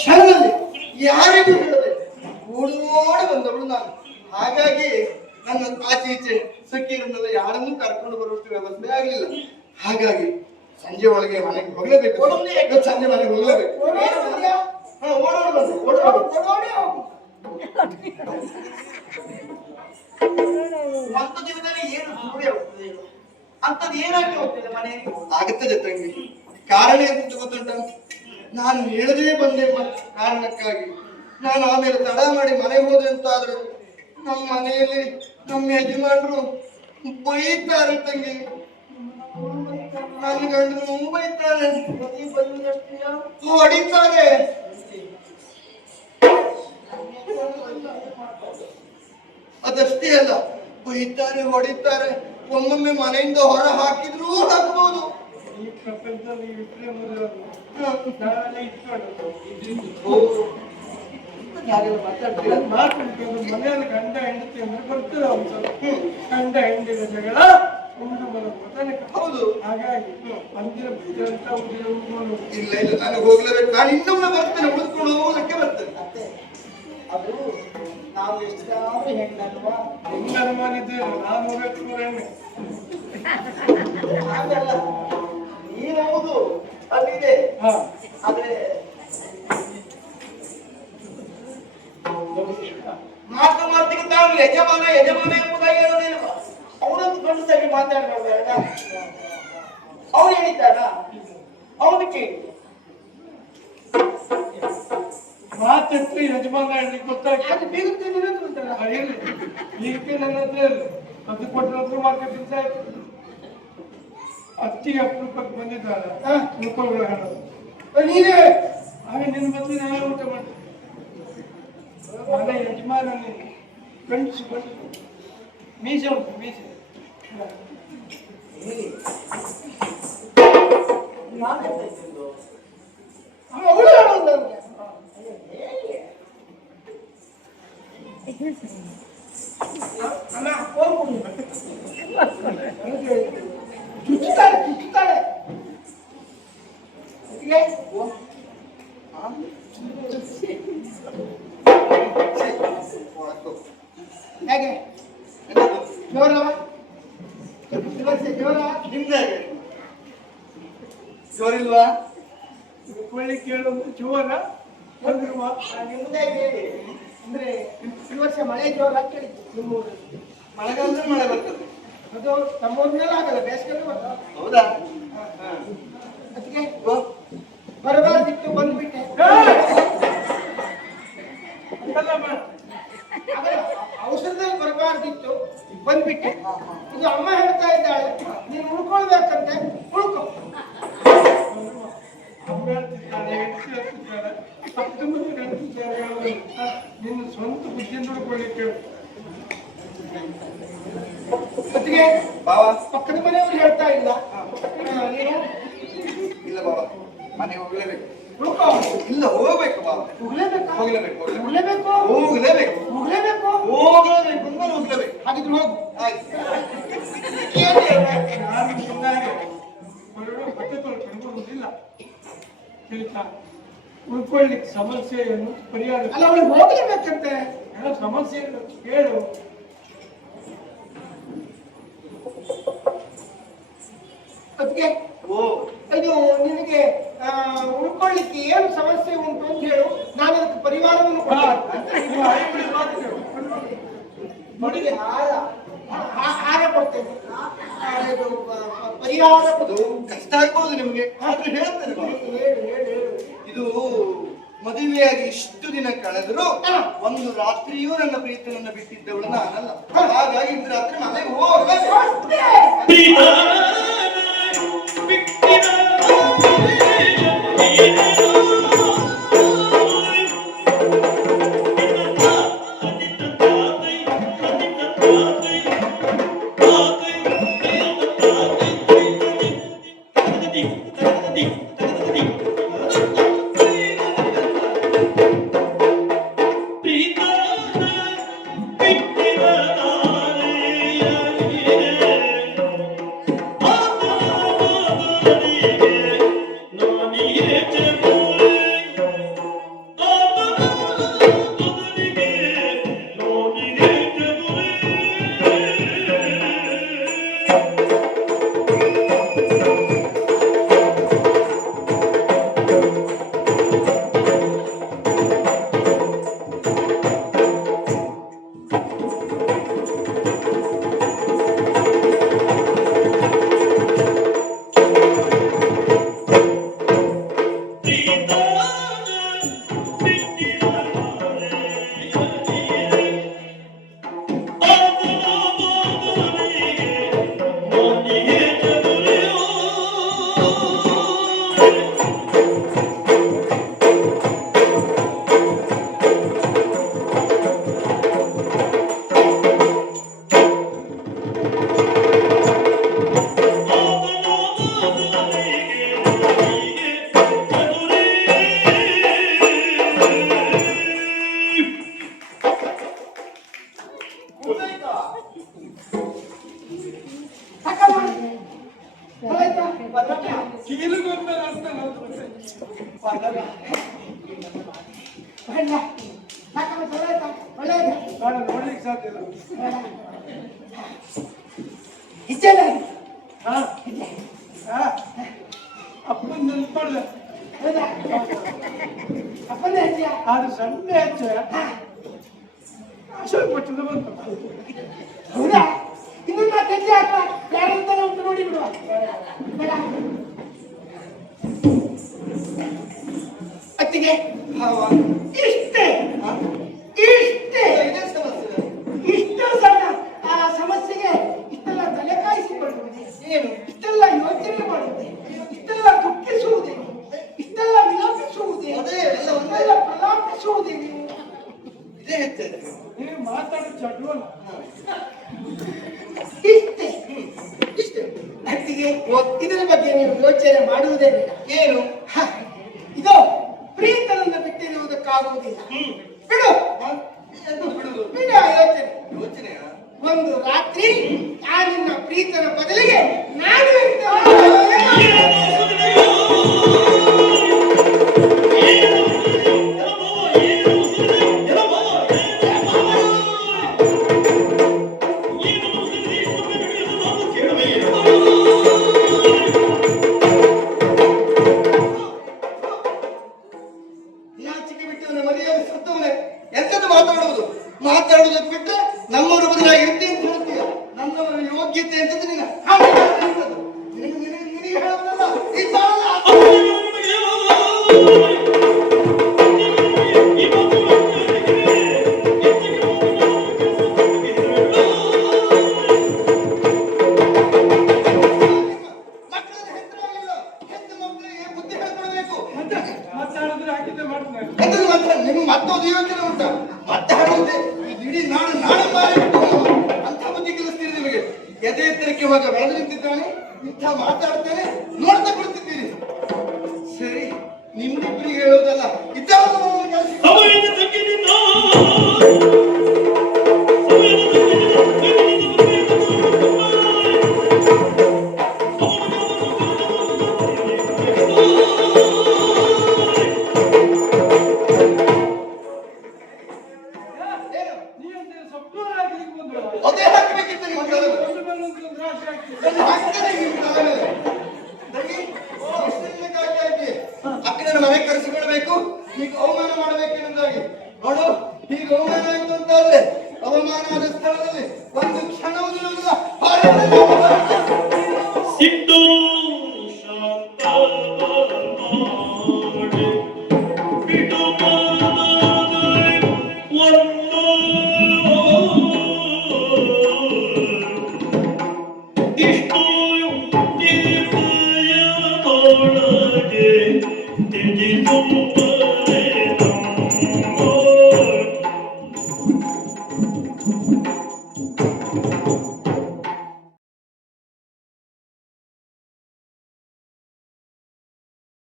ಕ್ಷಣದಲ್ಲಿ ಯಾರಿಗೂ ಹೇಳದೆ ಕೂಡೋಡಿ ಬಂದವಳು ನಾನು. ಹಾಗಾಗಿ ನನ್ನ ಆಚೆ ಈಚೆ ಸಖಿಯರನ್ನೆಲ್ಲ ಯಾರನ್ನೂ ಕರ್ಕೊಂಡು ಬರುವಷ್ಟು ವ್ಯವಸ್ಥೆ ಆಗಲಿಲ್ಲ. ಹಾಗಾಗಿ ಸಂಜೆ ಒಳಗೆ ಮನೆಗೆ ಹೋಗಲೇಬೇಕು. ಸಂಜೆ ಮನೆಗೆ ಹೋಗಲೇಬೇಕು. ನಾನು ಹೇಳದೇ ಬಂದೆ ಕಾರಣಕ್ಕಾಗಿ. ನಾನು ಆಮೇಲೆ ತಡ ಮಾಡಿ ಮನೆಗೆ ಹೋದೆ ಅಂತಾದ್ರೆ. ನಮ್ಮ ಮನೆಯಲ್ಲಿ ನಮ್ಮ ಯಜಮಾನರು ಬೈತಾರೆ ತಂಗಿ. ನನ್ನ ಗಂಡನು ಬೈತಾರೆ ಹೊಡಿತಾರೆ ಅದಷ್ಟೇ ಅಲ್ಲ, ಬೈತಾರೆ, ಹೊಡಿತಾರೆ. ಒಮ್ಮೊಮ್ಮೆ ಮನೆಯಿಂದ ಹೊರ ಹಾಕಿದ್ರೂ ಹಾಕ್ಬೋದು. ಈ ಪ್ರಪಂಚದಲ್ಲಿ ಇಟ್ಟರೆ ಮೊದಲು ನಾವೆಲ್ಲ ಇಟ್ಕೊಂಡು ಮನೆಯಲ್ಲಿ ಗಂಡ ಹೆಂಡತಿ ಅಂದ್ರೆ ಬರ್ತದೆ ಒಂದ್ಸಲ ಗಂಡ ಹೆಂಡಿನ ಜಗಳ ಉಂಡು ಬರುತ್ತೆ ಹೌದು ಹಾಗಾಗಿ ಮಂದಿರ ಪೂಜೆ ಅಂತ ಇಲ್ಲ ಇಲ್ಲ ನಾನು ಹೋಗ್ಲೇಬೇಕು ನಾನು ಇನ್ನೊಮ್ಮೆ ಬರ್ತೇನೆ ಉಳಿದುಕೊಂಡು ಹೋಗೋದಕ್ಕೆ ಬರ್ತೇನೆ ಅದು ನಾವು ಎಷ್ಟಾದ್ರೂ ಹೆಣ್ಣಲ್ವಾ ಹೆಂಗ ಅನುಮಾನ ಇದ್ದೇನೆ ನಾನು ಹೋಗ್ಬೇಕು ಎಣ್ಣೆ ನೀನು ಹೌದು ಅಲ್ಲಿದೆ ಆದ್ರೆ ಮಾತು ಮಾತಿಗೆ ತಾನು ಯಜಮಾನ ಯಜಮಾನ ಎಂಬುದಾಗಿ ಹೇಳೋದಿಲ್ವಾ ಅವನನ್ನು ಗಂಡಸಾಗಿ ಮಾತಾಡಬೇಡ ಅವನು ಹೇಳಿದ್ದಾನ ಅವನು ಕೇಳಿ. ಮಾತೆತ್ತಿ ಯಜಮಾನ ಹೇಳಿ ಗೊತ್ತಾಗ್ತದೆ ಅದು ಬೀಗುತ್ತೆ ನಿನ್ನದು ಉಂಟಲ್ಲ ಆ, ಇರ್ಲಿ ಈಕೆ ನನ್ನ ಹತ್ರ ಅದು ಕೊಟ್ಟರೆ ಹತ್ರ ಮಾರ್ಕೆಟ್ ಕೆಲಸ ಆಯ್ತು ಅತ್ತಿಗೆ ಅಪರೂಪಕ್ಕೆ ಬಂದಿದ್ದಾಳೆ ಉಳ್ಕೊಳ್ಳೋ ಹೇಳೋದು ನೀನೇ ಹಾಗೆ ನಿನ್ನ ಮತ್ತೆ ನಾನು ಊಟ ಮಾಡ್ತೀನಿ ಮನೆ ಯಜಮಾನ ನೀನು ಗಂಡಸು ಗಂಡಸು ಮೀಸೆ ಉಂಟು ಮೀಸೆ ನಾನು ಎಂತ ಇದ್ದಿದ್ದು? ಅವಳು ಹೇಳೋದು ನನಗೆ. ಹೇಗೆ? ಅಣ್ಣ ಫೋನ್ ಕೊಡು. ಹೇಗೆ? ಜೋರವ ಜೋರ ನಿಮ್ದು ಹೇಗೆ? ಜೋರಿಲ್ವಾ? ಕೊಳ್ಳಿ ಕೇಳೋದು ಜೋರ? ಬಂದಿರುವ ನಿಮ್ಮದೇ ಹೇಳಿ. ಅಂದ್ರೆ ಈ ವರ್ಷ ಮಳೆ ಜೋರ ಕೇಳಿದ್ದು ನಿಮ್ಮ ಮಳೆಗಾಲದಲ್ಲಿ ಮಳೆ ಬರ್ತದೆ. ಅದು ತಮ್ಮ ಊರಿನೆಲ್ಲ ಆಗಲ್ಲ ಬರ್ತದೆ. ಹೌದಾ. ಅದಕ್ಕೆ? ಬರಬಾರ್ದಿತ್ತು ಬಂದ್ಬಿಟ್ಟೆ. ಔಷಧದಲ್ಲಿ ಬರಬಾರ್ದಿತ್ತು ಬಂದ್ಬಿಟ್ಟೆ. ಇದು ಅಮ್ಮ ಹೇಳ್ತಾ ಇದ್ದಾಳೆ ನೀನು ಉಳ್ಕೊಳ್ಬೇಕಂತೆ ಉಳ್ಕೊ. ನಿನ್ನ ಸ್ವಂತ ಬುದ್ಧಿಯಿಂದ ನೋಡ್ಕೊಳ್ಳಿಕ್ಕೆ. ಪಕ್ಕದ ಮನೆಯವರು ಹೇಳ್ತಾ ಇಲ್ಲ. ನೀನು ಇಲ್ಲ ಬಾವ. ಮನೆಗೆ ಹೋಗ್ಲೇಬೇಕು. ಇಲ್ಲ ಹೋಗ್ಬೇಕು ಬಾ. ಹೋಗ್ಲೇಬೇಕು? ಹೋಗ್ಲೇಬೇಕು ಹೋಗ್ಲೇಬೇಕು. ಉಗ್ಲೇಬೇಕು ಹೋಗ್ಲೇಬೇಕು. ಅಂದ್ರೆ ಹೋಗ್ಲೇಬೇಕು. ಹಾಗಿದ್ರೆ ಹೋಗು. ಆಯ್ತು. ತಿಳಿತಾ? ಉಳ್ಕೊಳ್ಳಿಕ್ಕೆ ಸಮಸ್ಯೆಯನ್ನು ಪರಿಹಾರ ಅಲ್ಲ ಅವಳು ಹೋಗ್ಲೇಬೇಕಂತೆ. ಏನೋ ಸಮಸ್ಯೆ ಇಲ್ಲ, ಅದಕ್ಕೆ ಓ. ಇದು ನಿನಗೆ ಉಳ್ಕೊಳ್ಳಿಕ್ಕೆ ಏನು ಸಮಸ್ಯೆ ಉಂಟು ಅಂತ ಹೇಳು. ನಾನು ಅದಕ್ಕೆ ಪರಿಹಾರವನ್ನು ಕೊಡ್ತೇನೆ. ಹಾರ. ಕೊಡ್ತೇನೆ. ಪರಿಹಾರ ಕಷ್ಟ ಆಗ್ಬೋದು ನಿಮ್ಗೆ. ಆದ್ರೂ ಹೇಳ್ತೇನೆ ಬಾವ. ಹೇಳು ಹೇಳು ಹೇಳು. ಇದು ಮದುವೆಯಾಗಿ ಇಷ್ಟು ದಿನ ಕಳೆದ್ರು ಒಂದು ರಾತ್ರಿಯೂ ನನ್ನ ಪ್ರೀತನನ್ನ ಬಿಟ್ಟಿದ್ದವಳು ನಾನಲ್ಲ. ಹಾಗಾಗಿ ಇಂದು ರಾತ್ರಿ ಮನೆಗೆ ಹೋಗ್ಬೇಕು. Amen. ನಿನಗೊಂದು ರಸ್ತೆ ನಾನು ನೋಡ್ಲಿಕ್ಕೆ ಸಾಧ್ಯ ಇಲ್ಲ ಇಷ್ಟೆಲ್ಲ ಹಾ ಹಾ ಅಪ್ಪನ ನೆನ್ಪಡ್ದೆ ಅಪ್ಪನ ಹೆಜ್ಜೆ ಅದು ಸಣ್ಣ ಹೆಚ್ಚೆ ಅಶೋಕ್ ಪಟ್ಟದ ಬಂತು ಹೌದಾ ಇನ್ನು ನಾ ಹೆಜ್ಜೆ ಹಾಕ ಯಾರಂತಾನೆ ಉಂಟು ನೋಡಿ ಬಿಡುವ ಭಾವ? ಇಷ್ಟೇ ಇಷ್ಟೇ. ಇದೇ ಸಮಸ್ಯೆ ಇಷ್ಟು ಸಣ್ಣ ಆ ಸಮಸ್ಯೆಗೆ ಇಷ್ಟೆಲ್ಲ ತಲೆ ಕಾಯಿಸಿಕೊಳ್ಳುವುದೇ ಏನು? ಇಷ್ಟೆಲ್ಲ ಯೋಚನೆ ಮಾಡುವುದೇ ಇಷ್ಟೆಲ್ಲ ದುಃಖಿಸುವುದೇ ಇಷ್ಟೆಲ್ಲ ವಿಲಾಪಿಸುವುದೇ ಅದೇ, ಎಲ್ಲ ಒಂದೇ. ಇಷ್ಟೆಲ್ಲ ಪ್ರಲಾಪಿಸುವುದೇ ನೀವು ಇದೇ ಹೆಚ್ಚೆ ನೀವು ಮಾತಾಡೋ ಚಟುವಲ್ಲ ಮತ್ತೆ ಯೋಚನೆ ಉಂಟ. ಮತ್ತೆ ಹೇಳುತ್ತೆ ಇದು ಇಡೀ ನಾಡು ನಾಳೆ ಮಾರಿ ಎದೆ ಎತ್ತರಕ್ಕೆ ಹೋಗ ಬೆಳೆದು ನಿಂತಿದ್ದಾನೆ ಇಂಥ ಮಾತಾಡ್ತಾನೆ. ನೋಡ್ತಾ ತಂಗಿ, ಹಾಕಬೇಕಿತ್ತು ಆಗಿ ಅಕ್ಕನ ಮನೆ ಕರೆಸಿಕೊಳ್ಬೇಕು. ಈಗ ಅವಮಾನ ಮಾಡಬೇಕೆಂದಾಗಿ ನೋಡು ಈಗ ಅವಮಾನ ಆಯ್ತು ಅಂತ ಅವಮಾನ ಆದ ಸ್ಥಳದಲ್ಲಿ ಒಂದು ಕ್ಷಣವೂ